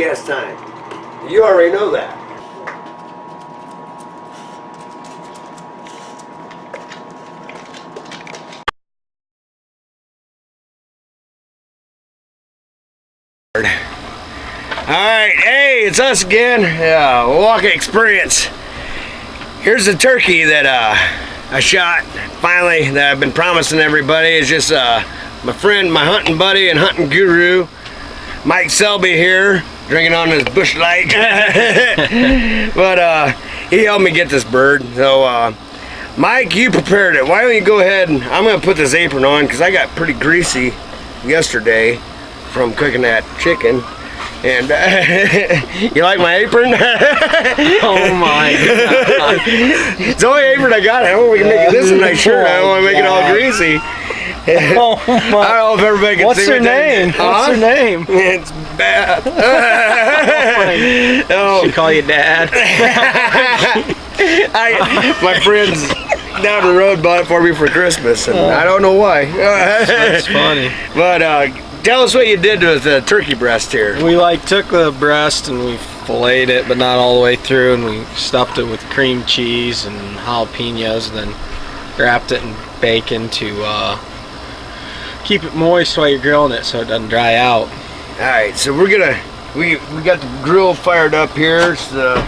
podcast time. You already know that. Alright, hey, it's us again. Wawaka Experience. Here's the turkey that I shot finally, that I've been promising everybody. It's just my friend, my hunting buddy and hunting guru, Mike Selby here, drinking on his Busch Light. But he helped me get this bird. So Mike, you prepared it. Why don't you go ahead and I'm gonna put this apron on because I got pretty greasy yesterday from cooking that chicken. And you like my apron? Oh my God. It's the only apron I got. I don't want to make this a nice shirt. I don't want to make it all greasy. Oh my. I don't know if everybody can see What's her name? What's her name? It's bad. Oh. She call you Dad? My friends down the road bought it for me for Christmas, and I don't know why. That's funny. But tell us what you did with the turkey breast here. We took the breast and we filleted it, but not all the way through, and we stuffed it with cream cheese and jalapenos, and then wrapped it in bacon to keep it moist while you're grilling it so it doesn't dry out. Alright, so we got the grill fired up here. It's the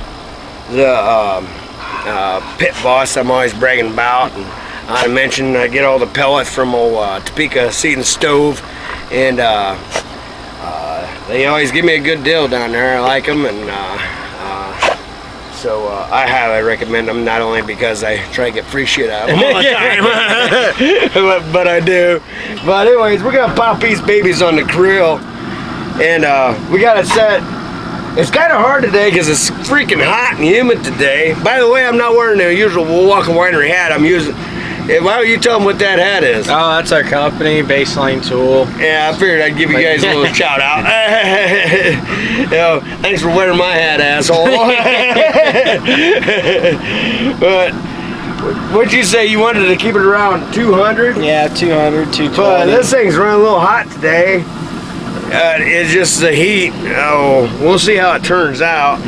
Pit Boss I'm always bragging about, and I mentioned I get all the pellets from old Topeka Seed and Stove. And they always give me a good deal down there. I like them, and so I highly recommend them. Not only because I try to get free shit out of them all the time, but I do. But anyways, we're gonna pop these babies on the grill, and we got it set. It's kind of hard today because it's freaking hot and humid today. By the way, I'm not wearing the usual Wawaka Winery hat. I'm using. Why don't you tell them what that hat is? Oh, that's our company, Baseline Tool. Yeah, I figured I'd give you guys a little shout out. Thanks for wearing my hat, asshole. But what'd you say? You wanted to keep it around 200? Yeah, 200, 220. But this thing's running a little hot today. It's just the heat. Oh, we'll see how it turns out.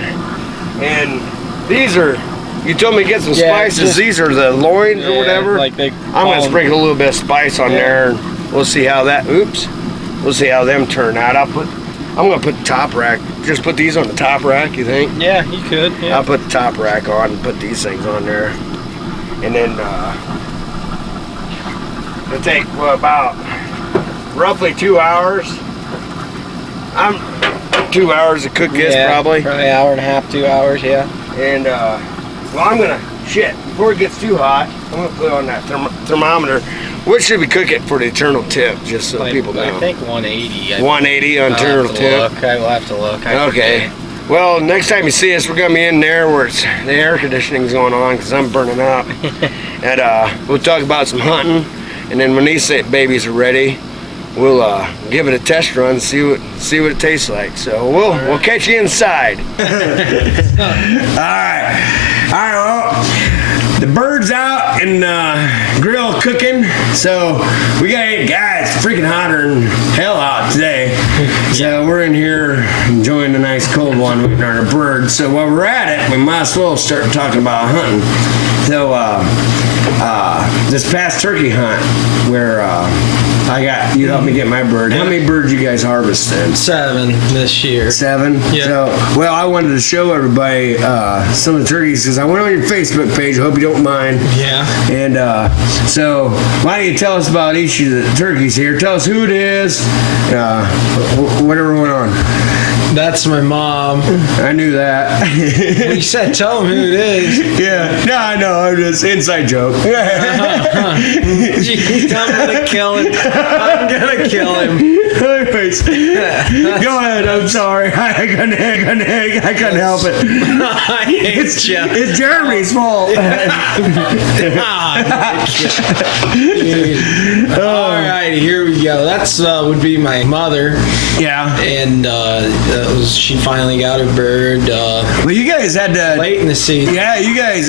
And these are. You told me to get some spices. These are the loins or whatever. I'm gonna sprinkle a little bit of spice on there, and we'll see how that. Oops. We'll see how them turn out. I'm gonna put the top rack. Just put these on the top rack. You think? Yeah, you could. Yeah. I'll put the top rack on and put these things on there, and then it'll take about roughly 2 hours. 2 hours to cook this probably. Probably an hour and a half, 2 hours. Yeah. And well, I'm gonna before it gets too hot, I'm gonna put on that thermometer. What should we cook it for the eternal tip, just so people know? I think 180. 180 on eternal tip. I will have to look. Okay. Well, next time you see us, we're gonna be in there where the air conditioning's going on because I'm burning up, and we'll talk about some hunting, and then when these babies are ready, we'll give it a test run, see what it tastes like. So we'll catch you inside. All right. Well, the bird's out and grill cooking. So we got it's freaking hotter than hell out today. So we're in here enjoying the nice cold one with our bird. So while we're at it, we might as well start talking about hunting. So this past turkey hunt where you helped me get my bird. How many birds you guys harvest then? 7 this year. 7? Yeah. So, well, I wanted to show everybody some of the turkeys because I went on your Facebook page. I hope you don't mind. Yeah. And so, why don't you tell us about each of the turkeys here? Tell us who it is, whatever went on. That's my mom. I knew that. You said tell him who it is. Yeah. No, I know. I'm just inside joke. Jeez, I'm gonna kill him. Anyways, go ahead. I'm sorry. I couldn't help it. It's Jeremy's fault. All right, here we go. that's would be my mother, Yeah. and she finally got her bird Well, you guys had to. late in the season. Yeah, you guys.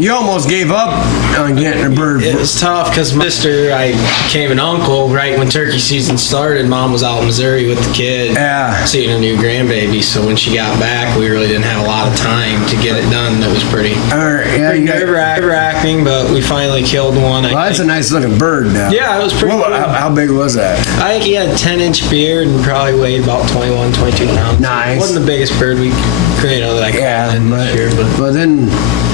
You almost gave up on getting a bird. It was tough because my sister, I became an uncle right when turkey season started. Mom was out in Missouri with the kid, Yeah. seeing a new grandbaby. So when she got back, we really didn't have a lot of time to get it done. That was pretty Yeah, you got. nerve-wracking, but we finally killed one. Well, that's a nice looking bird now. Yeah, it was pretty Well, cool. how big was that? I think he had a 10-inch beard and probably weighed about 21, 22 pounds. Nice. It wasn't the biggest bird we created other than Yeah, this year, but but then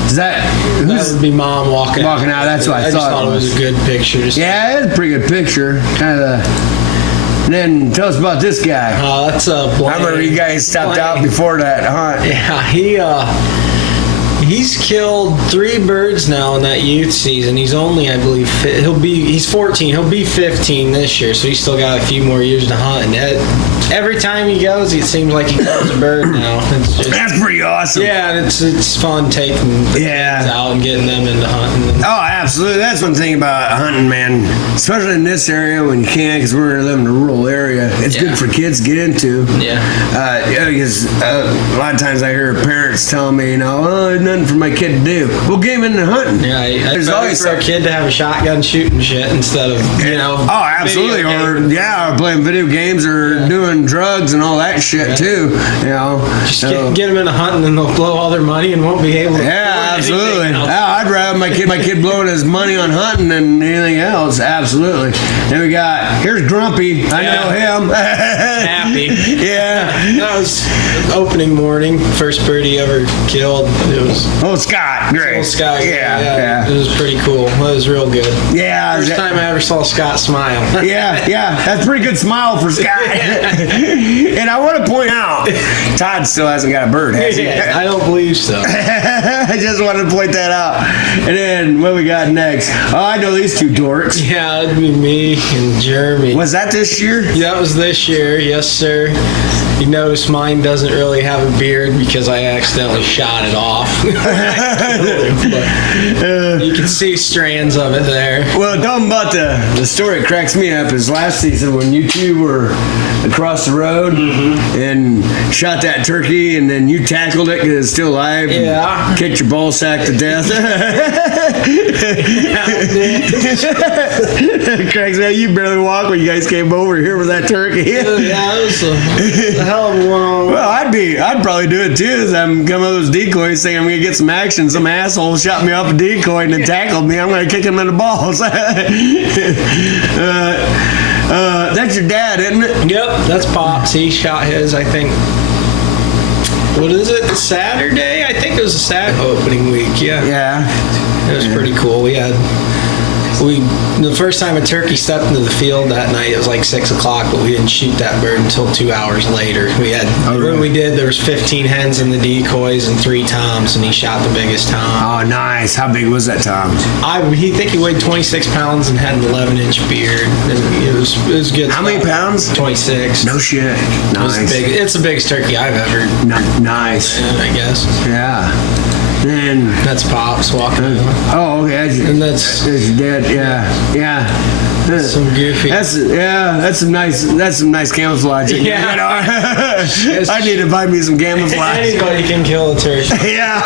is that that who's? would be Mom walking out. That's what I just thought thought it it was a good picture. Just, Yeah, it's a pretty good picture. Kind of. Then tell us about this guy. that's a Blaine. I remember you guys stopped out Blaine. before that hunt. Yeah, he's killed 3 birds now in that youth season. He's only, I believe, he's 14. He'll be 15 this year, so he's still got a few more years to hunt. And every time he goes, it seems like he kills a bird now. It's just, That's pretty awesome. yeah, and it's fun taking the Yeah. kids out and getting them into hunting. Oh, absolutely. That's one thing about hunting, man. Especially in this area when you can, because we're living in a rural area. It's Yeah. good for kids to get into. Yeah. Because a lot of times I hear parents telling me, oh, there's nothing for my kid to do. Well, get him into hunting. Yeah, There's it's always for a kid to have a shotgun shooting shit instead of, Oh, absolutely. video Or games. or playing video games or doing drugs and all that shit too. You know. Just So- get them into hunting and they'll blow all their money and won't be able to. Yeah, afford absolutely. anything else. Yeah, I'd rather my kid blowing his money on hunting than anything else. Absolutely. Then we got here's Grumpy. I know him. Happy. Yeah. That was opening morning. First bird he ever killed. It was Oh, Scott. Great. old Scott. Yeah. It was pretty cool. It was real good. Yeah. First time I ever saw Scott smile. Yeah. That's a pretty good smile for Scott. And I want to point out, Todd still hasn't got a bird, has he? I don't believe so. I just wanted to point that out. And then what we got next? Oh, I know these two dorks. Yeah, it'd be me and Jeremy. Was that this year? Yeah, that was this year. Yes, sir. You notice mine doesn't really have a beard because I accidentally shot it off. But you can see strands of it there. Well, talking about the story that cracks me up is last season when you two were across the road and shot that turkey and then you tackled it because it's still alive and Yeah. kicked your ball sack to death. Cracks me up. You barely walked when you guys came over here with that turkey. Yeah, it was a hell of a one. Well, I'd probably do it too. As I'm coming with those decoys, saying I'm gonna get some action. Some asshole shot me off a decoy and then tackled me. I'm gonna kick him in the balls. That's your dad, isn't it? Yep, that's Pops. He shot his, I think. What is it? Saturday? I think it was a Saturday opening week. Yeah. Yeah. It was pretty cool. The first time a turkey stepped into the field that night, it was like 6 o'clock, but we didn't shoot that bird until 2 hours later. When we did, there was 15 hens in the decoys and 3 toms, and he shot the biggest tom. Oh, nice. How big was that tom? He think he weighed 26 pounds and had an 11-inch beard. And it was good. How many pounds? 26. No shit. It was Nice. it's the biggest turkey I've ever Nice. I guess. Yeah. Then. That's Pops walking around. Oh, okay. And that's your dad. Yeah. some goofy. That's some nice camouflage. Yeah. You know? I need to buy me some camouflage. Anybody can kill a turkey. Yeah.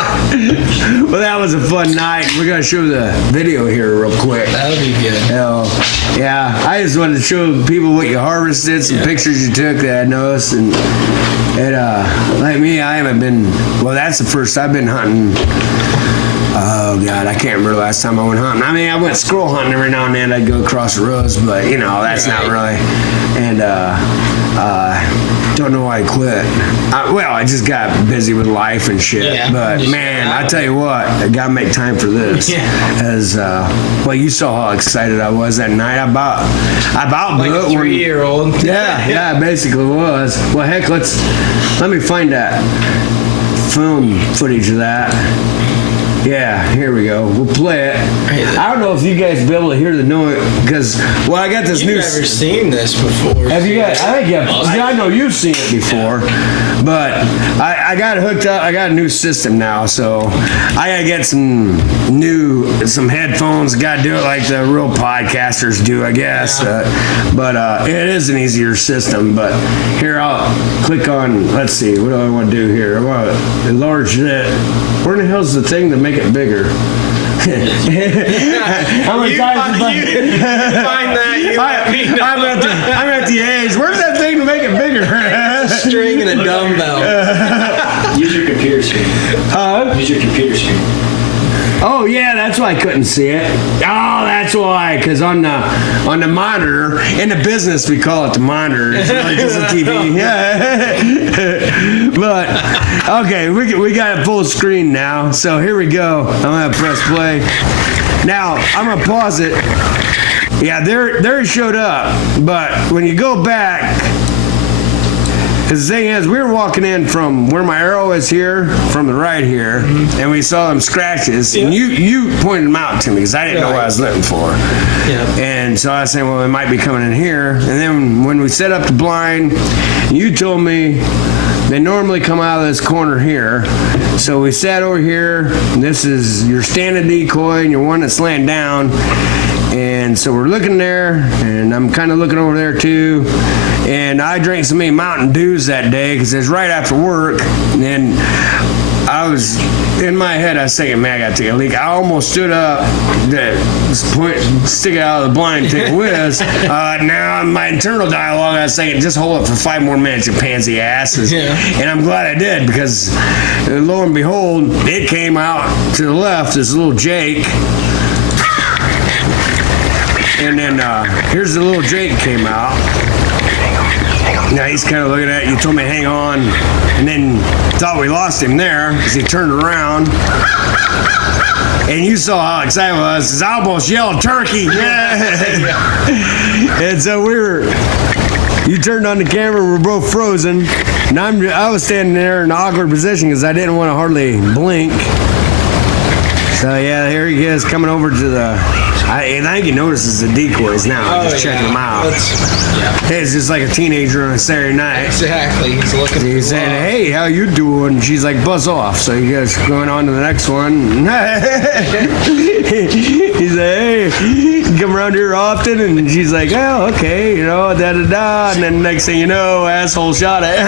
Well, that was a fun night. We're gonna show the video here real quick. That'll be good. Yeah. I just wanted to show people what you harvested, some pictures you took that I noticed, and like me, I haven't been. Well, that's the first I've been hunting. Oh God, I can't remember the last time I went hunting. I mean, I went squirrel hunting every now and then. I'd go across the roads, but that's not really. And don't know why I quit. I just got busy with life and shit. Yeah, but man, I tell you what, I gotta make time for this. Yeah. As you saw how excited I was that night. I about Like blew a it when- 3-year-old. Yeah, basically was. Well, heck, let me find that film footage of that. Yeah, here we go. We'll play it. I don't know if you guys will be able to hear the noise because, well, I got this You've new. never seen this before. Have you guys? I think you have. Yeah, I know you've seen it before, but I got hooked up. I got a new system now, so I gotta get some headphones. Got to do it like the real podcasters do, I guess. Yeah. But it is an easier system. But here, I'll click on. Let's see. What do I want to do here? I want to enlarge it. Where the hell's the thing to make it bigger? How many times find that? I'm at the age. Where's that thing to make it bigger? String and a dumbbell. Use your computer screen. Use your computer screen. Oh yeah, that's why I couldn't see it. Oh, that's why. Because on the monitor, in the business we call it the monitor. It's really just a TV. Yeah. But okay, we got it full screen now. So here we go. I'm gonna press play. Now I'm gonna pause it. Yeah, there it showed up. But when you go back. Because the thing is, we were walking in from where my arrow is here, from the right here, and we saw them scratches, and you pointed them out to me because I didn't know what I was looking for. Yeah. And so I was saying, well, it might be coming in here. And then when we set up the blind, you told me they normally come out of this corner here. So we sat over here. This is your standard decoy and your one that's laying down. And so we're looking there, and I'm kind of looking over there too. And I drank so many Mountain Dews that day because it was right after work. And I was, in my head, I was thinking, man, I got to take a leak. I almost stood up to stick it out of the blind and take a whiz. Now, in my internal dialogue, I was thinking, just hold it for 5 more minutes, you pansy asses. Yeah. And I'm glad I did because, lo and behold, it came out to the left, this little Jake. And then here's the little Jake came out. Now he's kind of looking at it. You told me hang on, and then thought we lost him there because he turned around. And you saw how excited I was because I almost yelled turkey. And so you turned on the camera, we're both frozen. And I was standing there in an awkward position because I didn't want to hardly blink. So yeah, here he is coming over to the. I think he notices the decoys now. Just checking them out. It's just like a teenager on a Saturday night. Exactly. He's looking. He's saying, "Hey, how you doing?" And she's like, "Buzz off." So you guys going on to the next one. He's like, "Hey, you come around here often?" And she's like, "Oh, okay, da da da." And then next thing you know, asshole shot it.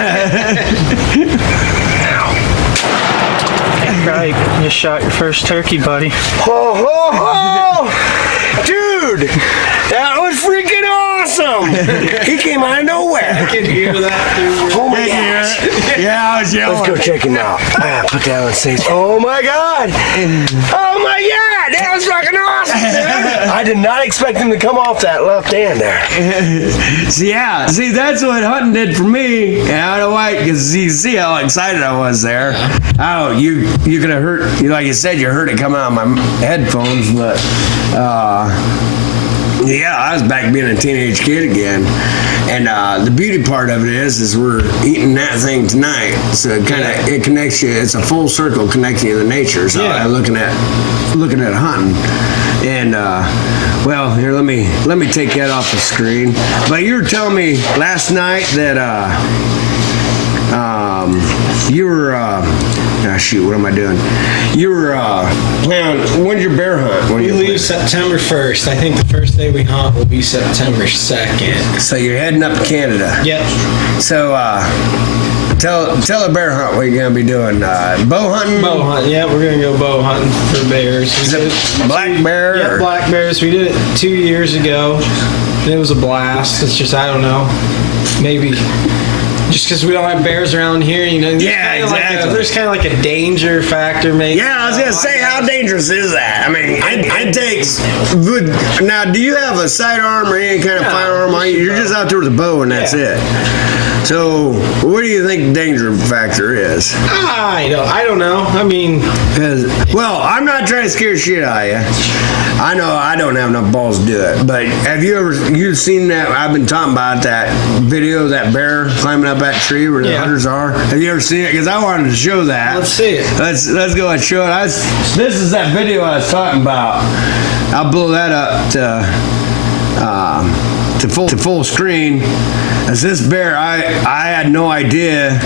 Right, you shot your first turkey, buddy. Ho, ho, ho! Dude, that was freaking awesome! He came out of nowhere. I can hear that through. Oh my gosh. Yeah, I was yelling. Let's go check him out. Put that on safe. Oh my god! Oh my god! That was fucking awesome, dude! I did not expect him to come off that left hand there. See, that's what hunting did for me. And I don't know why, because you see how excited I was there. Oh, you could have heard, like you said, you heard it come out of my headphones, but yeah, I was back being a teenage kid again. And the beauty part of it is we're eating that thing tonight, so it connects you. It's a full circle connecting you to nature. So I'm looking at hunting, and well, here let me take that off the screen. But you were telling me last night that you were shoot, what am I doing? You were planning. When's your bear hunt? We leave September 1st. I think the first day we hunt will be September 2nd. So you're heading up to Canada. Yep. So tell a bear hunt what you're gonna be doing. Bow hunting. Bow hunt. Yeah, we're gonna go bow hunting for bears. Is it black bear? Yeah, black bears. We did it 2 years ago. And it was a blast. It's just I don't know, maybe. Just because we don't have bears around here, Yeah, exactly. There's kind of like a danger factor, maybe. Yeah, I was gonna say, how dangerous is that? I mean, it takes good. Now, do you have a sidearm or any kind of firearm on you? You're just out there with a bow, and that's it. So, what do you think the danger factor is? I don't know. I mean, Well, I'm not trying to scare shit out of you. I know I don't have enough balls to do it, but have you seen that? I've been talking about that video of that bear climbing up that tree where the hunters are. Have you ever seen it? Because I wanted to show that. Let's see it. Let's go and show it. This is that video I was talking about. I'll blow that up to full screen. As this bear, I had no idea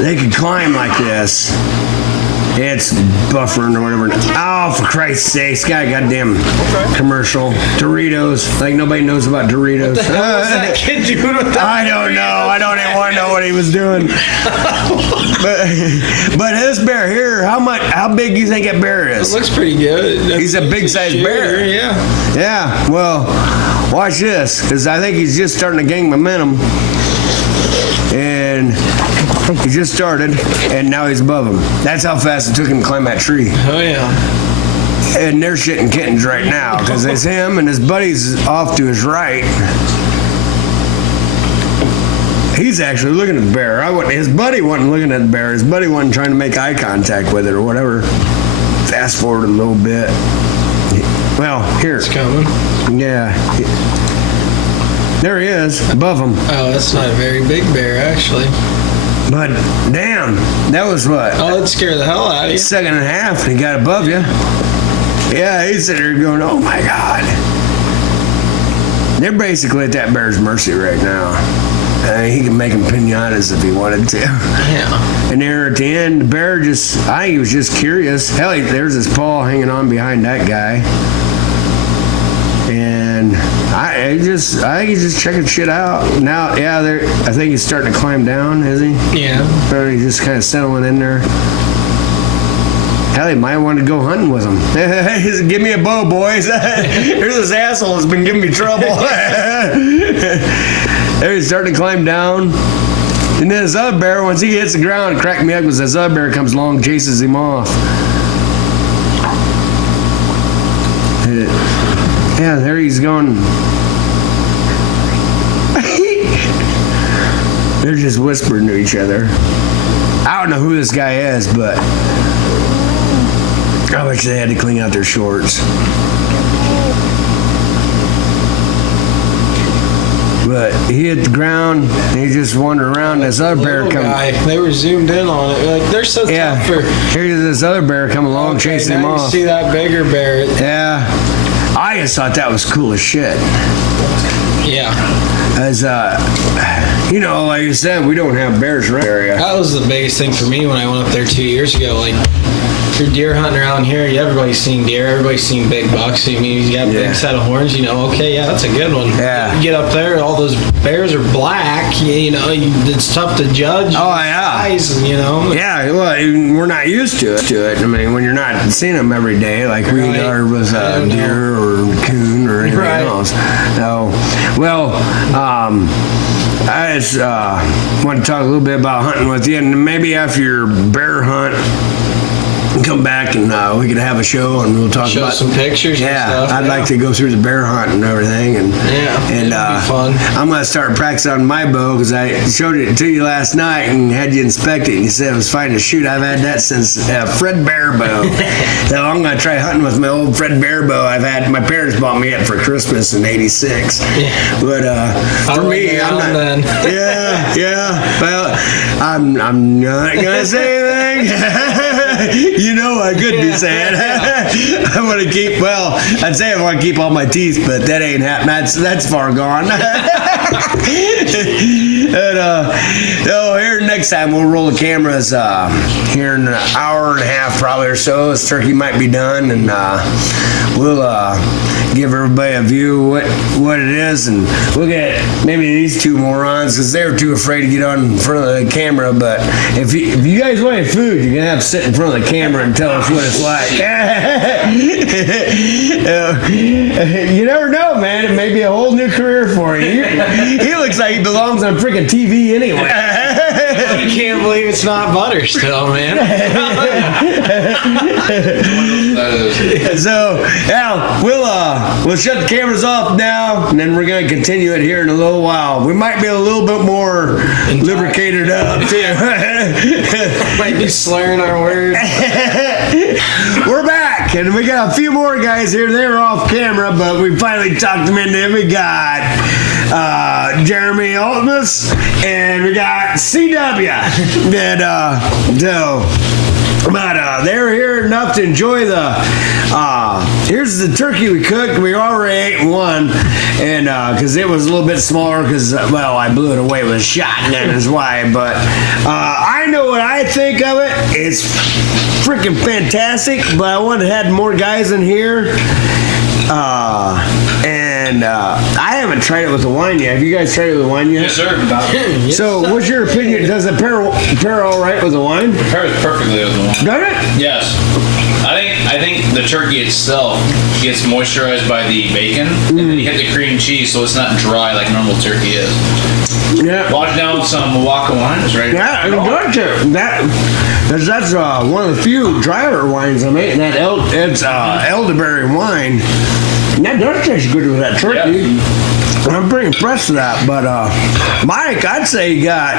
they could climb like this. It's buffering or whatever. Oh, for Christ's sake, this guy goddamn commercial. Doritos. Like nobody knows about Doritos. What was that kid doing with that? I don't know. I don't even want to know what he was doing. but this bear here, how big do you think that bear is? It looks pretty good. He's a big sized bear. Yeah. Yeah. Well, watch this, because I think he's just starting to gain momentum. And he just started, and now he's above him. That's how fast it took him to climb that tree. Oh, yeah. And they're shitting kittens right now, because it's him and his buddy's off to his right. He's actually looking at the bear. His buddy wasn't looking at the bear. His buddy wasn't trying to make eye contact with it or whatever. Fast forward a little bit. Well, here. It's coming. Yeah. There he is, above him. Oh, that's not a very big bear, actually. But, damn, that was what? Oh, that'd scare the hell out of you. Second and a half, and he got above you. Yeah, he's sitting there going, oh my God. They're basically at that bear's mercy right now. He can make them pinatas if he wanted to. Yeah. And there at the end, the bear I think he was just curious. Hell, there's his paw hanging on behind that guy. And I think he's just checking shit out. Now, yeah, I think he's starting to climb down, is he? Yeah. Or he's just kind of settling in there. Hell, he might want to go hunting with him. Give me a bow, boys. Here's this asshole that's been giving me trouble. There he's starting to climb down. And then this other bear, once he hits the ground, it cracked me up because this other bear comes along and chases him off. Yeah, there he's going. They're just whispering to each other. I don't know who this guy is, but I wish they had to clean out their shorts. But he hit the ground, and he just wandered around. This other bear guy, they were zoomed in on it. Like, they're so tough for... Here's this other bear coming along, chasing him off. You see that bigger bear. Yeah. I just thought that was cool as shit. Yeah. As, you know, like you said, we don't have bears around the area. That was the biggest thing for me when I went up there 2 years ago. Like, if you're deer hunting around here, everybody's seen deer, everybody's seen big bucks. I mean, you got a big set of horns, you know, okay, yeah, that's a good one. Yeah. You get up there, all those bears are black, you know, it's tough to judge. Oh, yeah. Size, you know. Yeah, well, we're not used to it. I mean, when you're not seeing them every day, like we are with deer or coon or anything else. So, well, I just want to talk a little bit about hunting with you, and maybe after your bear hunt, come back and we can have a show and we'll talk about some pictures. Yeah, and stuff, I'd like to go through the bear hunt and everything, and it'd be fun. I'm gonna start practicing on my bow because I showed it to you last night and had you inspect it. And you said it was fine to shoot. I've had that since Fred Bear bow. So I'm gonna try hunting with my old Fred Bear bow. My parents bought me it for Christmas in '86. Yeah. But for me, I'm not. Then. Yeah. Well, I'm not gonna say anything. You know I could be saying. I want to keep. Well, I'd say I want to keep all my teeth, but that ain't happening. That's far gone. And here next time we'll roll the cameras here in an hour and a half probably or so. This turkey might be done, and we'll give everybody a view of what it is, and we'll get maybe these two morons because they're too afraid to get on in front of the camera. But if you guys want food, you're gonna have to sit in front of the camera and tell us what it's like. You never know, man. It may be a whole new career for you. He looks like he belongs on freaking TV anyway. You can't believe it's not butter still, man. So, yeah, we'll we'll shut the cameras off now, and then we're gonna continue it here in a little while. We might be a little bit more lubricated up too. Might be slurring our words. We're back, and we got a few more guys here. They were off camera, but we finally talked them into it. We got Jeremy Altmus, and we got CW. But they were here enough to enjoy the. Here's the turkey we cooked. We already ate one, and because it was a little bit smaller, because I blew it away with a shotgun is why. But I know what I think of it. It's freaking fantastic. But I wanted to have more guys in here. And I haven't tried it with the wine yet. Have you guys tried it with the wine yet? Yes, sir. So, what's your opinion? Does it pair all right with the wine? It pairs perfectly with the wine. Does it? Yes. I think the turkey itself gets moisturized by the bacon, and then you hit the cream cheese, so it's not dry like normal turkey is. Yeah. Wash down with some Wawaka wine. It's ready. Yeah, it's good. That's one of the few drier wines I make. That elderberry wine. And that does taste good with that turkey. Yeah. I'm pretty impressed with that. But Mike, I'd say you got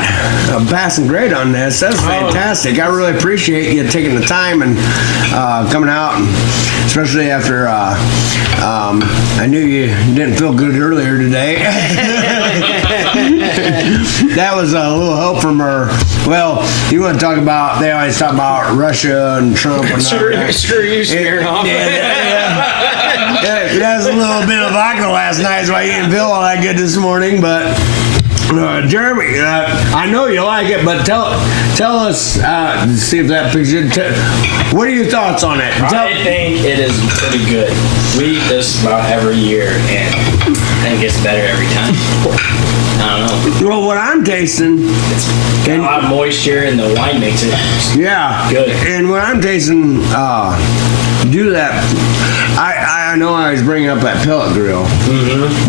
a passing grade on this. That's fantastic. I really appreciate you taking the time and coming out, and especially after I knew you didn't feel good earlier today. That was a little help from her. Well, you want to talk about? They always talk about Russia and Trump and Screw you, smearing off. That was a little bit of vodka last night, so I didn't feel all that good this morning. But Jeremy, I know you like it, but tell us, see if that picks you. What are your thoughts on it? I think it is pretty good. We eat this about every year, and I think it gets better every time. I don't know. Well, what I'm tasting, It's got a lot of moisture, and the wine makes it good. And what I'm tasting, do that. I know I was bringing up that pellet grill,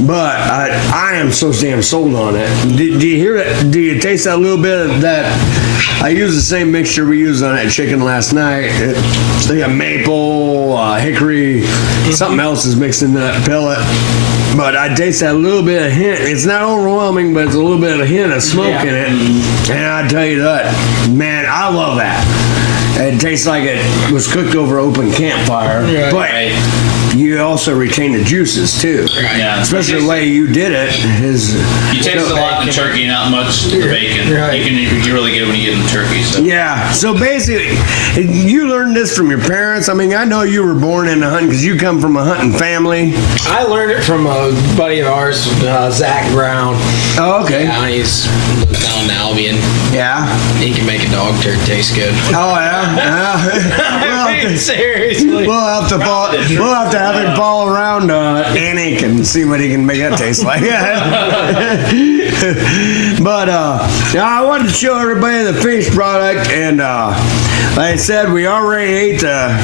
but I am so damn sold on it. Do you hear it? Do you taste that little bit of that? I use the same mixture we used on that chicken last night. It's like a maple, hickory, something else is mixed in that pellet. But I taste that little bit of hint. It's not overwhelming, but it's a little bit of hint of smoke in it. And I tell you that, man, I love that. It tastes like it was cooked over open campfire, but you also retain the juices too. Yeah. Especially the way you did it is. You taste a lot in the turkey, not much the bacon. Right. You really get it when you get in the turkey. So. Yeah. So basically, you learned this from your parents. I mean, I know you were born in a hunting because you come from a hunting family. I learned it from a buddy of ours, Zach Brown. Oh, okay. Yeah, he's down in Albion. Yeah. He can make a dog turd taste good. Oh yeah. Seriously. We'll have to have him follow around Anik and see what he can make that taste like. But I wanted to show everybody the finished product, and like I said, we already ate the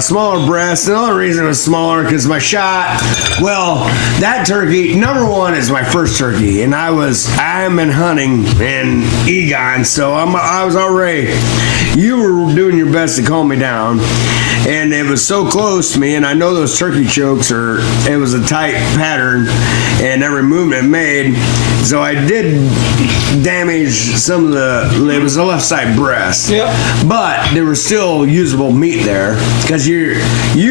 smaller breast. The only reason it was smaller because my shot. Well, that turkey, number one, is my first turkey, and I have been hunting in Egon, so I was already. You were doing your best to calm me down, and it was so close to me, and I know those turkey chokes it was a tight pattern, and every movement made, so I did damage some of it was the left side breast. Yep. But there was still usable meat there, because you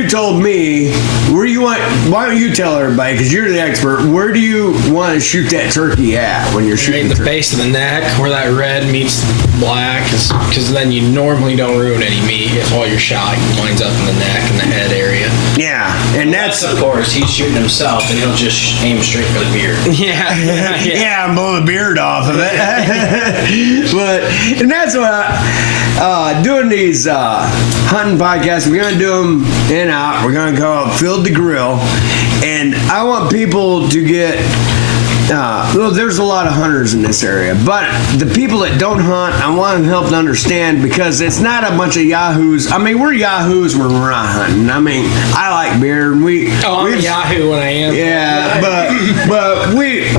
told me where you want. Why don't you tell everybody, because you're the expert, where do you want to shoot that turkey at when you're shooting the base of the neck, where that red meets black, because then you normally don't ruin any meat if all your shot winds up in the neck and the head area. Yeah, and that's of course he's shooting himself, and he'll just aim straight for the beard. Yeah, and blow the beard off of it. And that's what doing these hunting podcasts. We're gonna do them in out. We're gonna go field the grill, and I want people to get. Well, there's a lot of hunters in this area, but the people that don't hunt, I want to help them understand, because it's not a bunch of yahoos. I mean, we're yahoos when we're not hunting. I mean, I like beer, and I'm a yahoo when I am. Yeah, but we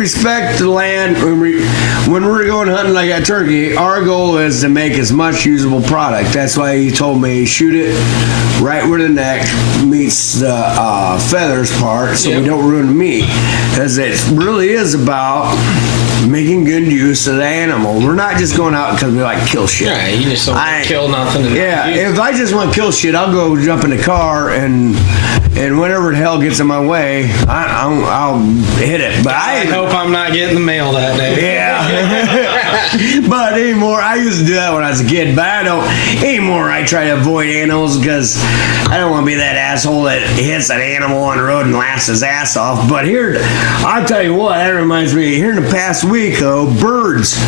respect the land. When we're going hunting like that turkey, our goal is to make as much usable product. That's why he told me shoot it right where the neck meets the feathers part, so we don't ruin the meat. Because it really is about making good use of the animal. We're not just going out because we like kill shit. Yeah, you just don't kill nothing. If I just want to kill shit, I'll go jump in the car and whatever the hell gets in my way, I'll hit it. But I hope I'm not getting the mail that day. Yeah. But anymore, I used to do that when I was a kid, but I don't anymore. I try to avoid animals because I don't want to be that asshole that hits an animal on the road and laughs his ass off. But here, I'll tell you what, that reminds me, here in the past week, though, birds,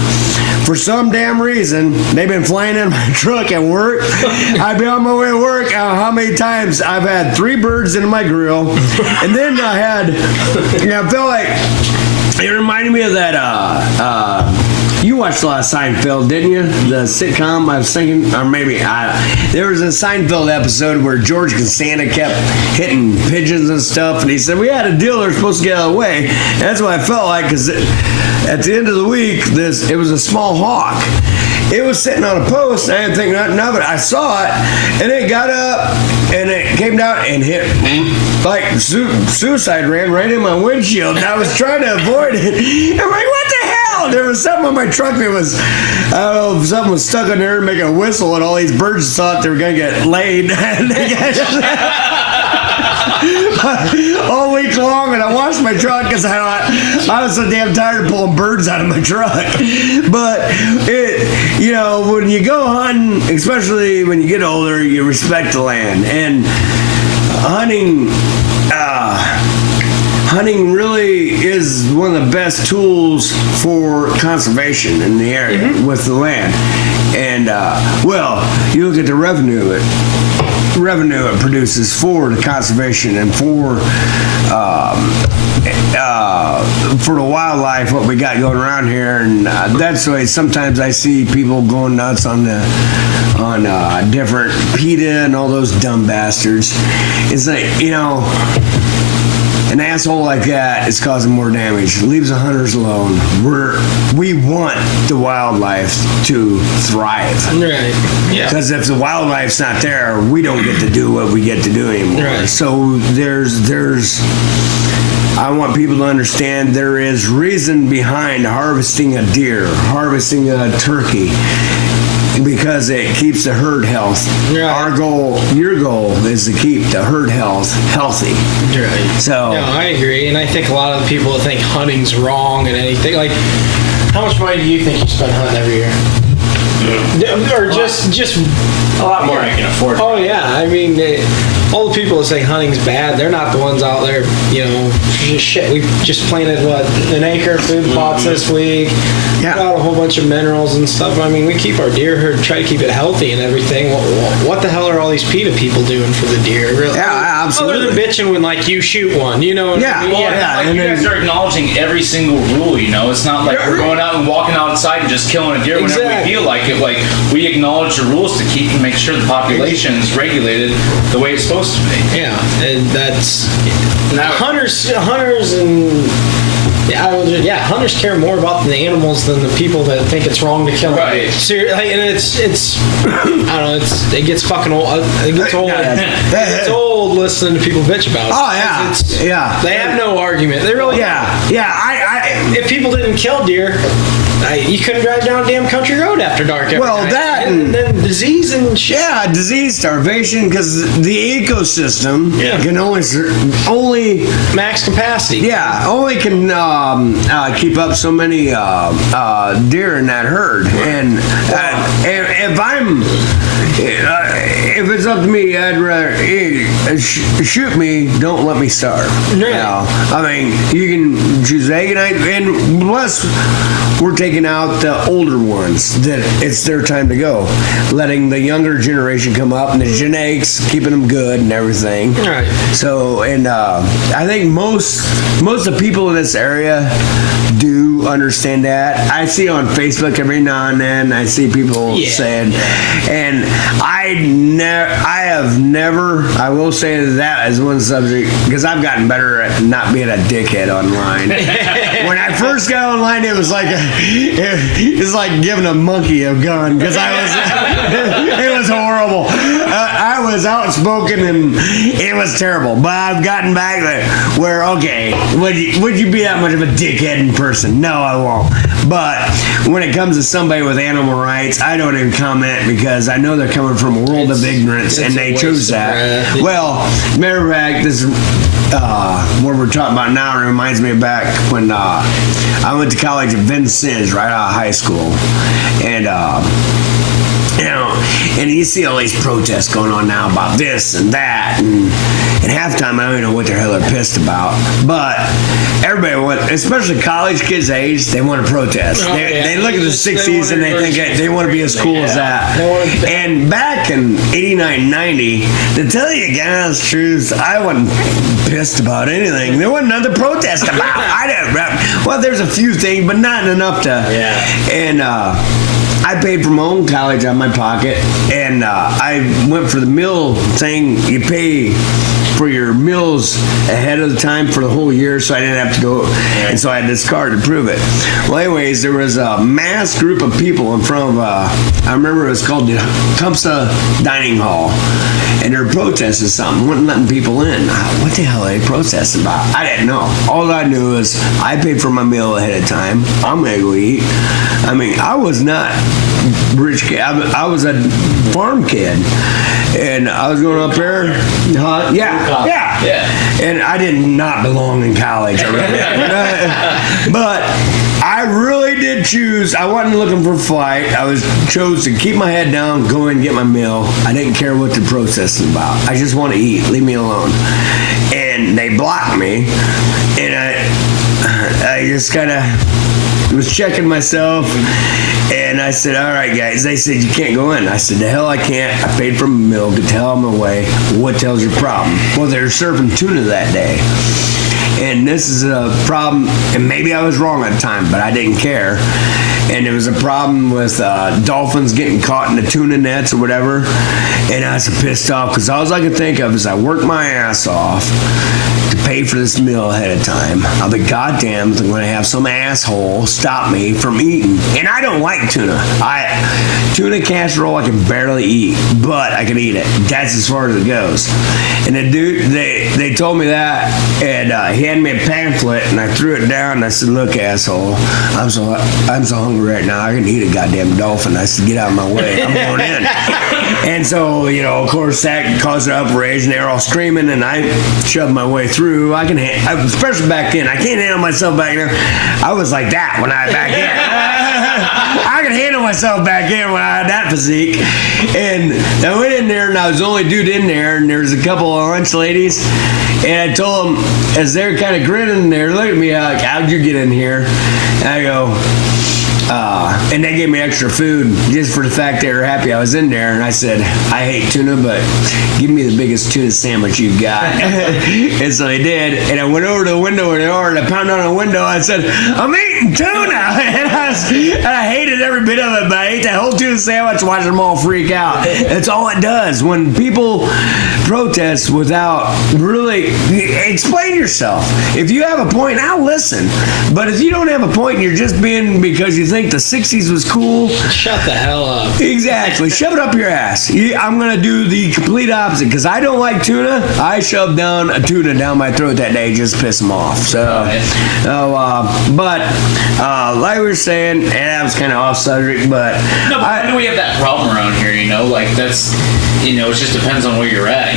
for some damn reason, they've been flying in my truck at work. I've been on my way to work. How many times I've had 3 birds in my grill, and then I had, I felt like it reminded me of that. You watched a lot of Seinfeld, didn't you? The sitcom. I was thinking, or maybe there was a Seinfeld episode where George Costanza kept hitting pigeons and stuff, and he said we had a deal. They're supposed to get out of the way. And that's what I felt like, because at the end of the week, it was a small hawk. It was sitting on a post, and I didn't think nothing of it. I saw it, and it got up, and it came down and hit, like suicide ran right in my windshield, and I was trying to avoid it. I'm like, what the hell? There was something on my truck that was, I don't know, if something was stuck in there making a whistle, and all these birds thought they were going to get laid. All week long, and I washed my truck because I was so damn tired of pulling birds out of my truck. But when you go hunting, especially when you get older, you respect the land. And hunting really is one of the best tools for conservation in the area with the land. And you look at the revenue it produces for the conservation and for the wildlife, what we got going around here. And that's why sometimes I see people going nuts on different PETA and all those dumb bastards. It's like, an asshole like that is causing more damage. Leaves the hunters alone. We want the wildlife to thrive. Right. Yeah. Because if the wildlife's not there, we don't get to do what we get to do anymore. Right. So I want people to understand there is reason behind harvesting a deer, harvesting a turkey, because it keeps the herd health. Right. Our goal, your goal, is to keep the herd health healthy. Right. So. No, I agree, and I think a lot of the people that think hunting's wrong and anything, like, how much money do you think you spend hunting every year? Or just a lot more I can afford. Oh yeah, I mean, all the people that say hunting's bad, they're not the ones out there. Shit. We just planted an acre of food plots this week. Yeah. Got a whole bunch of minerals and stuff. I mean, we keep our deer herd, try to keep it healthy and everything. What the hell are all these PETA people doing for the deer? Really? Yeah, absolutely. Other than bitching when you shoot one, Yeah. Well, you guys are acknowledging every single rule, It's not like we're going out and walking outside and just killing a deer whenever we feel like it. Like, we acknowledge the rules to make sure the population is regulated the way it's supposed to be. Yeah, and that's hunters and hunters care more about the animals than the people that think it's wrong to kill them. Right. Seriously, and it's I don't know, it gets fucking old. It gets old. It's old listening to people bitch about it. Oh yeah, They have no argument. They really. If people didn't kill deer, you couldn't drive down a damn country road after dark. And then disease and shit. Yeah, disease, starvation, because the ecosystem can only max capacity. Yeah, only can keep up so many deer in that herd. And if it's up to me, I'd rather shoot me. Don't let me starve. Yeah. I mean, you can choose egg, and plus we're taking out the older ones that it's their time to go, letting the younger generation come up, and the genetics keeping them good and everything. Right. So, and I think most of the people in this area do understand that. I see on Facebook every now and then, I see people saying, and I will will say that as one subject, because I've gotten better at not being a dickhead online. When I first got online, it was like giving a monkey a gun, because it was horrible. I was outspoken and it was terrible. But I've gotten back where, okay, would you be that much of a dickhead in person? No, I won't. But when it comes to somebody with animal rights, I don't even comment, because I know they're coming from a world of ignorance, and they chose that. Well, matter of fact, this what we're talking about now reminds me of back when I went to college at Vincennes, right out of high school, and and you see all these protests going on now about this and that, and half the time I don't even know what the hell they're pissed about. But everybody especially college kids age, they want to protest. They look at the 60s and they think they want to be as cool as that. And back in 89, 90, to tell you guys the truth, I wasn't pissed about anything. There wasn't nothing to protest about. Well, there's a few things, but not enough to. And I paid for my own college out of my pocket, and I went for the meal thing. You pay for your meals ahead of the time for the whole year, so I didn't have to go, and so I had this card to prove it. Well, anyways, there was a mass group of people in front of, I remember it was called the Tecumseh Dining Hall, and they were protesting something, wasn't letting people in. What the hell are they protesting about? I didn't know. All I knew is I paid for my meal ahead of time. I'm gonna go eat. I mean, I was not rich kid. I was a farm kid, and I was going up there. Yeah. And I did not belong in college. But I really did choose. I wasn't looking for a fight. I chose to keep my head down, go in and get my meal. I didn't care what the protest is about. I just want to eat. Leave me alone. And they blocked me, and I just kind of was checking myself, and I said, all right, guys. They said, you can't go in. I said, the hell I can't. I paid for my meal. Get the hell out of my way. What the hell's your problem? Well, they were serving tuna that day. And this is a problem, and maybe I was wrong at the time, but I didn't care. And there was a problem with dolphins getting caught in the tuna nets or whatever. And I was pissed off, because all I could think of is I worked my ass off to pay for this meal ahead of time. I'll be goddamned I'm going to have some asshole stop me from eating. And I don't like tuna. Tuna casserole I can barely eat, but I can eat it. That's as far as it goes. And the dude, they told me that, and he handed me a pamphlet, and I threw it down, and I said, look, asshole, I'm so hungry right now, I can eat a goddamn dolphin. I said, get out of my way, I'm going in. And so, of course, that caused an outrage, and they were all screaming, and I shoved my way through. Especially back then, I can't handle myself back there. I was like that when I back in. I could handle myself back in when I had that physique. And I went in there, and I was the only dude in there, and there was a couple of lunch ladies, and I told them, as they're kind of grinning there, look at me like, how'd you get in here? And I go, and they gave me extra food just for the fact they were happy I was in there. And I said, I hate tuna, but give me the biggest tuna sandwich you've got. And so they did. And I went over to the window and I pounded on the window. I said, I'm eating tuna. And I hated every bit of it, but I ate that whole tuna sandwich, watching them all freak out. That's all it does. When people protest without really explain yourself. If you have a point, I'll listen. But if you don't have a point and you're just being because you think the 60s was cool, shut the hell up. Exactly. Shove it up your ass. I'm going to do the complete opposite, because I don't like tuna. I shoved down a tuna down my throat that day just to piss them off. So, like we were saying, and that was kind of off subject, but no, but I know we have that problem around here, like that's, it just depends on where you're at,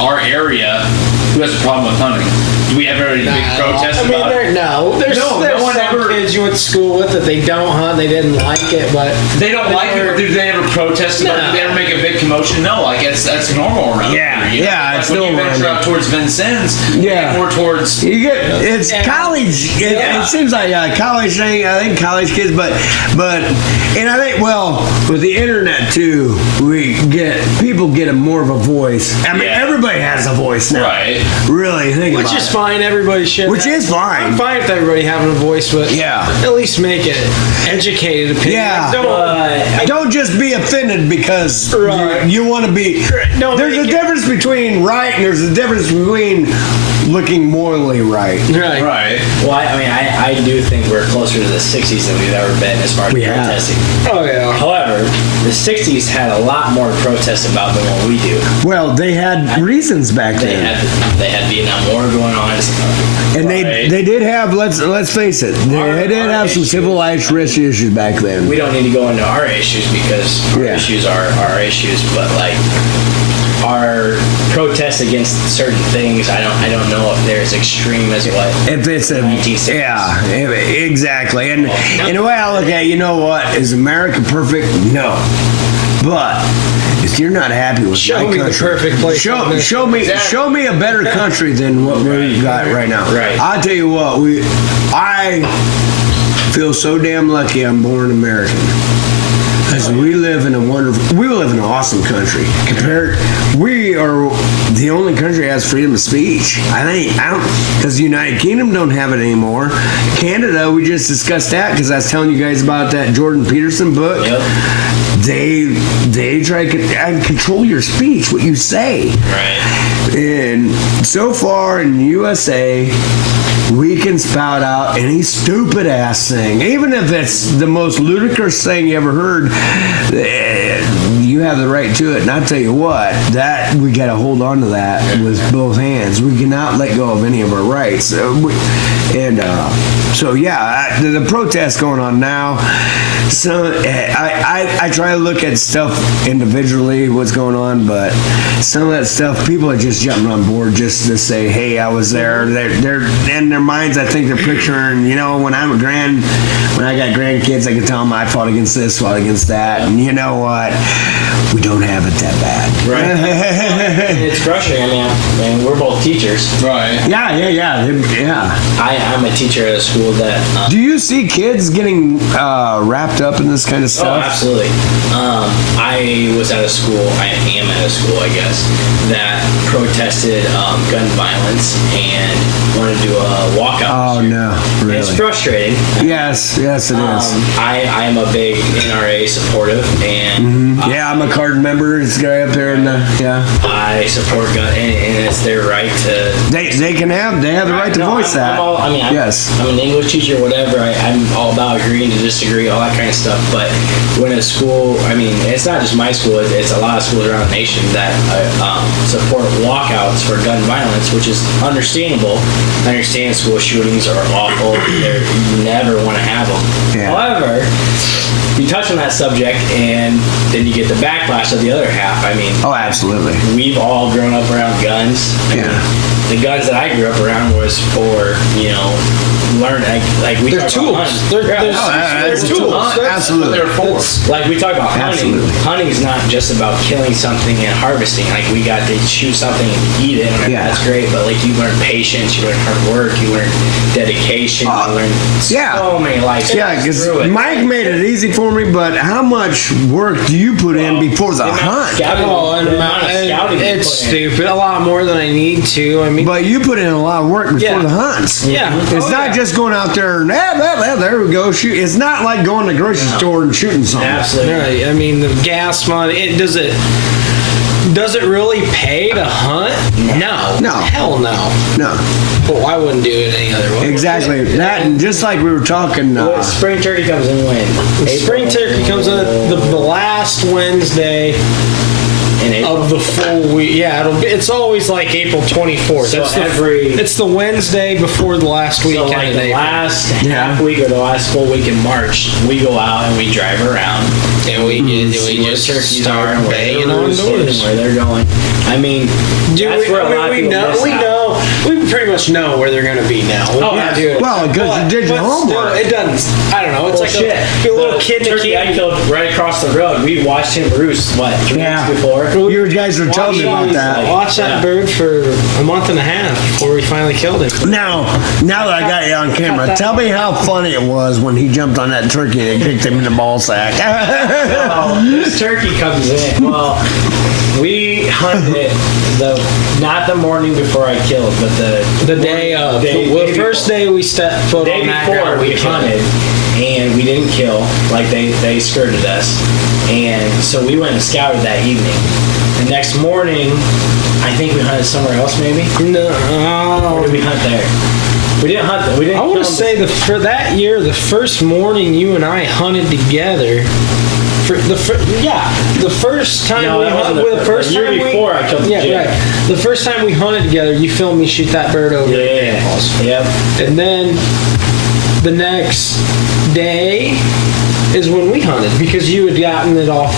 our area, who has a problem with hunting? Do we ever any big protests about it? There's no one some ever. kids you went to school with that they don't hunt, they didn't like it, but they don't like it. Or do they ever protest about it? Did they ever make a big commotion? No, that's normal around here. Yeah, it's when you venture out towards Vincennes, you get more towards. It's college. It seems like a college thing. I think college kids, but and I think with the internet too, people get more of a voice. I mean, everybody has a voice now. Right. Really think about it. Which is fine. Everybody should. Which is fine. I'm fine with everybody having a voice, but Yeah. at least make it educated opinion. Yeah. Don't just be offended because Right. you want to be. No, There's a make it- difference between right and there's a difference between looking morally right. Right. Right. Well, I do think we're closer to the 60s than we've ever been as far as We have. protesting. Oh yeah. However, the 60s had a lot more to protest about than what we do. Well, they had reasons back They then. had Vietnam War going on. And they did have, let's face it, they did have some civil rights issues back then. We don't need to go into our issues because our Yeah. issues are our issues, but like our protests against certain things, I don't know if they're as extreme as what. If it's a 1960s. yeah, exactly. And the way I look at it, you know what? Is America perfect? No. But if you're not happy with Show my me the country, perfect place on this. show me a better country than what we've got right now. Right. I tell you what, I feel so damn lucky I'm born American. Because we live in an awesome country. We are the only country that has freedom of speech. I don't, because the United Kingdom don't have it anymore. Canada, we just discussed that because I was telling you guys about that Jordan Peterson book. Yep. They try to control your speech, what you say. Right. And so far in the USA, we can spout out any stupid ass thing, even if it's the most ludicrous thing you ever heard. You have the right to it, and I tell you what, that we got to hold on to that with both hands. We cannot let go of any of our rights. So yeah, the protest going on now. So I try to look at stuff individually, what's going on, but some of that stuff, people are just jumping on board just to say, "Hey, I was there." They're in their minds. I think they're picturing, when I got grandkids, I can tell them I fought against this, fought against that, and you know what? We don't have it that bad. Right. It's frustrating. I mean, we're both teachers. Right. Yeah. I'm a teacher at a school that. Do you see kids getting wrapped up in this kind of Oh, stuff? absolutely. I was at a school, I am at a school, I guess, that protested gun violence and wanted to do a walkout. Oh no, really? It's frustrating. Yes, it is. I am a big NRA supportive, and Yeah, I'm a card member. This guy up there, and I support gun, and it's their right to. they have the right to No, voice that. Yes. I'm an English teacher, whatever. I'm all about agreeing to disagree, all that kind of stuff. But when a school, it's not just my school, it's a lot of schools around the nation that support walkouts for gun violence, which is understandable. I understand school shootings are awful. You never want to have them. Yeah. However, you touch on that subject, and then you get the backlash of the other half. Oh, absolutely. We've all grown up around guns. The guns that I grew up around was for, learn. Like we They're talk tools. about hunting. They're tools. Absolutely. Like we talk about hunting. Absolutely. Hunting is not just about killing something and harvesting. Like we got to shoot something and eat it. And that's great. But like you learn patience, you learn hard work, you learn dedication, you learn so many life skills. Yeah, because through it. Mike made it easy for me, but how much work do you put in before the hunt? It's stupid. A lot more than I need to. But you put in a lot of work before the hunts. Yeah. It's not just going out there and there we go shoot. It's not like going to the grocery store and shooting something. Absolutely. Right. The gas money. Does it really pay to hunt? No. Hell no. No. Well, I wouldn't do it any other way. Exactly. That, and just like we were talking. Spring turkey comes in when? Spring turkey comes in the last Wednesday In April. of the full week. Yeah, it's always like April 24th. So It's it's the Wednesday before the last So weekend. like in the April. last half week or the last full week in March, we go out and we drive around. And we See where just turkeys start are and where banging they're on roosting and doors. where they're going. That's where a lot of people miss out. We pretty much know where they're going to be now. Oh, Yeah, absolutely. Well, because you did your But homework. still, it doesn't. I don't know. It's Well, like shit. a little The kid in a turkey I candy. killed right across the road. We watched him roost, 3 weeks before? You guys were telling me about that. Watch that bird for a month and a half before we finally killed him. Now that I got you on camera, tell me how funny it was when he jumped on that turkey and kicked him in the ball sack. This turkey comes in. Well, we hunted the not the morning before I killed, but The day of. The first day we stepped foot day on that before ground, we hunted, and we didn't kill. Like they skirted us, and so we went and scouted that evening. The next morning, I think we hunted somewhere else, maybe. No. Or did we hunt there? We didn't hunt there. We didn't. I want to kill say for that year, the first morning you and I hunted together. The first time No, we that wasn't hunted. the The first year time before I killed the yeah, jig. right. The first time we hunted together, you filmed me shoot that bird over at Yeah. Grandpa's. Yep. And then the next day is when we hunted because you had gotten it off.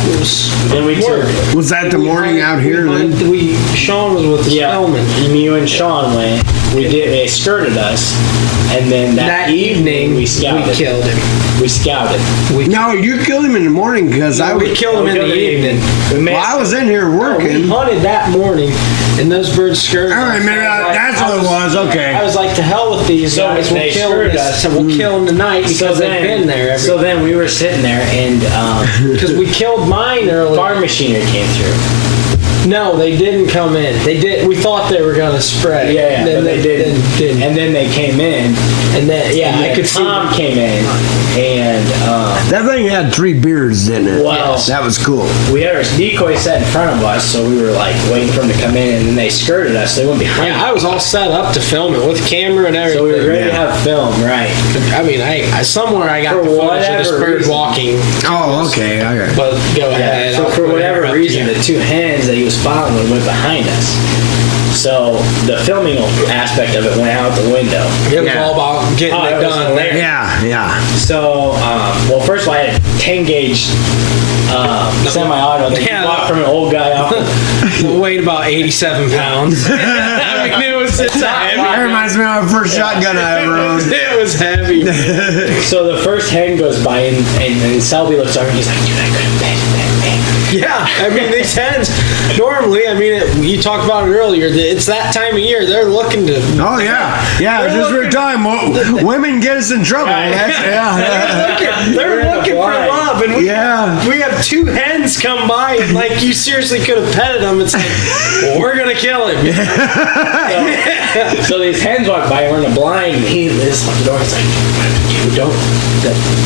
Then we work. took. Was that the morning out here then? Sean was with the Yeah. Spellman. You and Sean went. They skirted us, and then that evening we scouted. We killed him. We scouted. No, you killed him in the morning because We killed him in the evening. We Well, I was in here We working. hunted that morning, and those birds skirted. All us. right, maybe I was that's what it was. Okay. I was like, to hell with these So guys. We'll they kill skirted this, us. and we'll kill them tonight because they've been there. So then we were sitting there, and Because we killed mine earlier. farm machinery came through. No, they didn't come in. They did. We thought they were gonna spray. Yeah, Then but they didn't. didn't. And then they came in. And then And I then could see. Tom came in, and That thing had 3 beards, didn't it? Well- that was cool. we had our decoy set in front of us, so we were like waiting for them to come in, and then they skirted us. They went behind. Yeah, I was all set up to film it with camera and everything. So we were ready to Yeah. have film, right? I mean, I somewhere I got For the footage of this whatever bird reason. walking. Oh, okay. All right. But go ahead. So I'll for put it whatever up to reason, you. the 2 hens that he was following went behind us. So the filming aspect of it went out the window. It was Yeah. all about getting Oh, it it was done. hilarious. Yeah. So, well, first of all, I had a 10 gauge semi-auto that Yeah. you bought from an old guy off the Weighed about 87 pounds. I mean, it's That heavy. reminds me of my first shotgun I ever owned. It was heavy. So the first hen goes by, and Selby looks over and he's like, dude, I could have bet that thing. Yeah, I mean, these hens, normally, I mean, you talked about it earlier, it's that time of year, they're looking to... Oh yeah, just for a time. Women get us in trouble. Right. That's, They're looking for blind. love, and Yeah. we have 2 hens come by, and like, you seriously could have petted them. It's like, well, we're gonna kill him. So these hens walk by, and we're in a blind, and he is on the door. He's like, dude,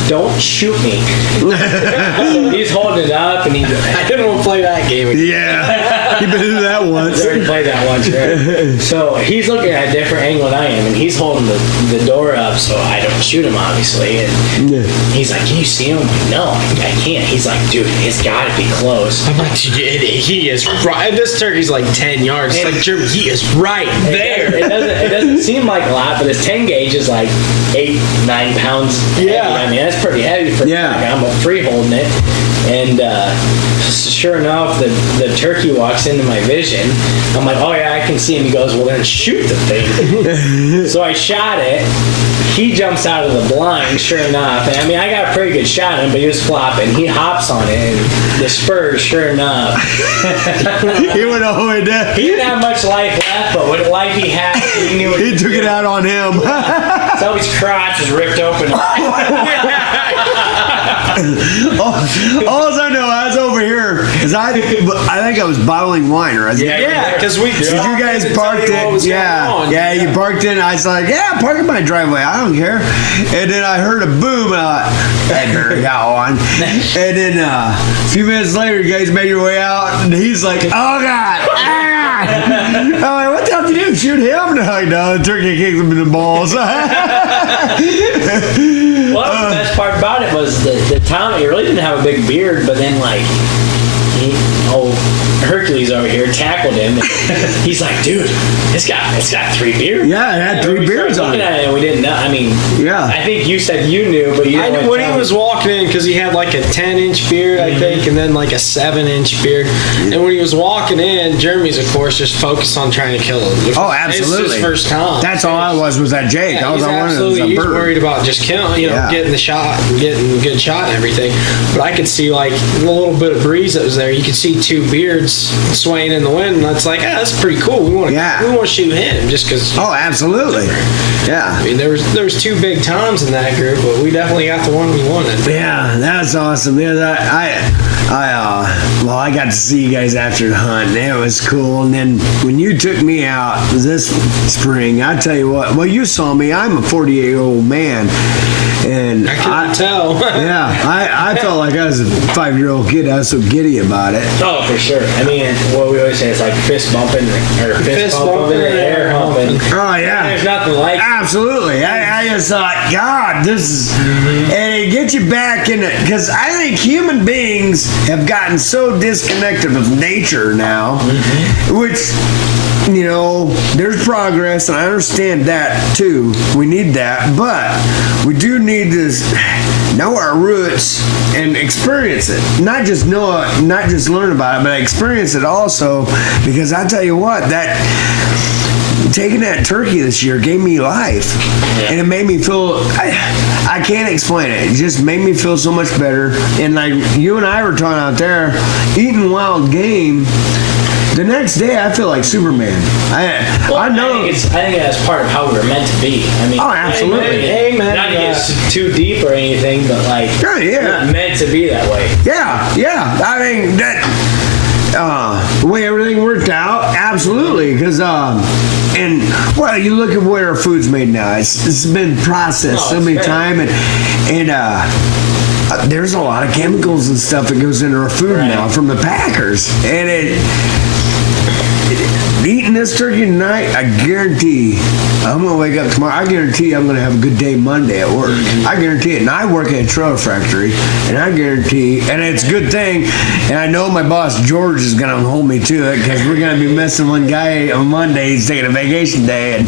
don't shoot me. So he's holding it up, and I didn't want to play that game again. Yeah, you've been through that once. I already played that once, right? So he's looking at a different angle than I am, and he's holding the door up so I don't shoot him, obviously. And he's like, "Can you see him?" I'm like, "No, I can't." He's like, "Dude, it's got to be close." I'm like, he is right. This turkey's like 10 yards. It's like, Jeremy, he is right there. It doesn't seem like a lot, but his 10 gauge is like 8-9 pounds heavy. Yeah. I mean, that's pretty heavy for I'm a free holding it. And sure enough, the turkey walks into my vision. I'm like, oh yeah, I can see him. He goes, well then shoot the thing. So I shot it. He jumps out of the blind, sure enough. And I mean, I got a pretty good shot at him, but he was flopping. He hops on it, and the spurs, sure enough. He went all the way down. He didn't have much life left, but what life he had, he knew He took it out on him. Selby's crotch was ripped open. All I know, I was over here because I think I was bottling wine, right? Yeah, because we. Did you guys parked it? Yeah, you parked it. And I was like, yeah, park in my driveway. I don't care. And then I heard a boom, and I had Barry got on. And then a few minutes later, you guys made your way out, and he's like, oh god, ah! I'm like, what the hell did you do? Shoot him? No, the turkey kicked him in the balls. Well, the best part about it was the Tommy really didn't have a big beard, but then like Hercules over here tackled him. And he's like, dude, it's got 3 beards. Yeah, it had 3 beards on Looking it. at it, and we didn't know. I mean, Yeah. I think you said you knew, but you didn't. When he was walking in, because he had like a 10-inch beard, I think, and then like a 7-inch beard. And when he was walking in, Jeremy's, of course, just focused on trying to kill him. Oh, absolutely. It's his first time. That's all I was that Jake. Yeah, I was he's on one of absolutely, he's bird. worried about just killing, Yeah. getting the shot, getting a good shot and everything. But I could see like the little bit of breeze that was there. You could see see two beards swaying in the wind, and it's like, that's pretty cool. We want to shoot him just because. Oh, absolutely. Yeah. I mean, there was two big toms in that group, but we definitely got the one we wanted. Yeah, that's awesome. Yeah, I got to see you guys after the hunt, and it was cool. And then when you took me out this spring, I tell you what. Well, you saw me. I'm a 48-year-old man, and I couldn't tell. Yeah, I felt like I was a 5-year-old kid. I was so giddy about it. Oh, for sure. I mean, what we always say is like fist bumping or fist bumping and air humping. Oh yeah, there's nothing like it. Absolutely. I just thought, God, this is, and it gets you back in it, because I think human beings have gotten so disconnected with nature now, which, you know, there's progress, and I understand that too. We need that, but we do need to know our roots and experience it. Not just know it, not just learn about it, but experience it also, because I tell you what, that taking that turkey this year gave me life, and it made me feel, I can't explain it. It just made me feel so much better. And like you and I were talking out there, eating wild game, the next day I feel like Superman. I know. I think that's part of how we were meant to be. I mean, oh, absolutely. Hey, man, not to get too deep or anything, but like, we're not meant to be that way. Yeah. I mean, that the way everything worked out, absolutely. Because and well, you look at where our food's made now. It's been processed so many times, and there's a lot of chemicals and stuff that goes into our food now from the packers, and eating this turkey tonight, I guarantee I'm gonna wake up tomorrow. I guarantee I'm gonna have a good day Monday at work. I guarantee it. And I work at a trailer factory, and I guarantee, and it's a good thing. And I know my boss George is gonna hold me to it, because we're gonna be missing one guy on Monday. He's taking a vacation day, and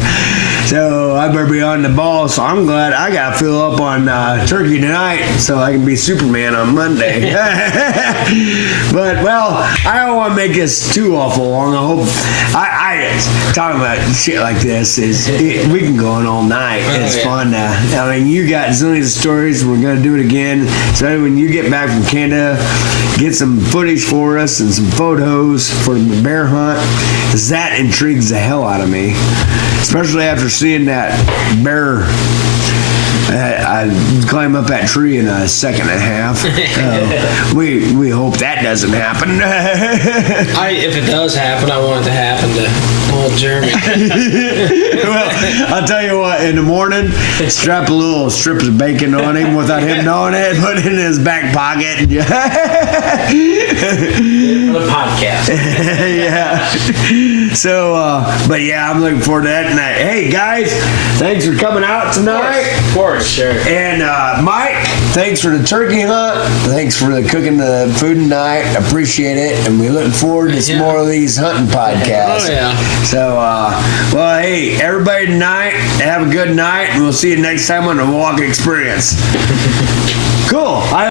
so I better be on the ball. So I'm glad I got to fill up on turkey tonight, so I can be Superman on Monday. But well, I don't want to make this too awful long. I hope I talking about shit like this we can go on all night. It's fun. I mean, you got zillions of stories. We're gonna do it again. So when you get back from Canada, get some footage for us and some photos for the bear hunt, because that intrigues the hell out of me, especially after seeing that bear. I climb up that tree in a second and a half. We hope that doesn't happen. If it does happen, I want it to happen to old Jeremy. Well, I'll tell you what, in the morning, strap a little strips of bacon on him without him knowing it, put it in his back pocket. For the podcast. Yeah. So, but yeah, I'm looking forward to that tonight. Hey, guys, thanks for coming out tonight. Of course, sure. And Mike, thanks for the turkey hunt. Thanks for cooking the food tonight. Appreciate it. And we're looking forward to some more of these hunting podcasts. Oh, yeah. So, well, hey, everybody tonight, have a good night, and we'll see you next time on the Wawaka Experience. Cool.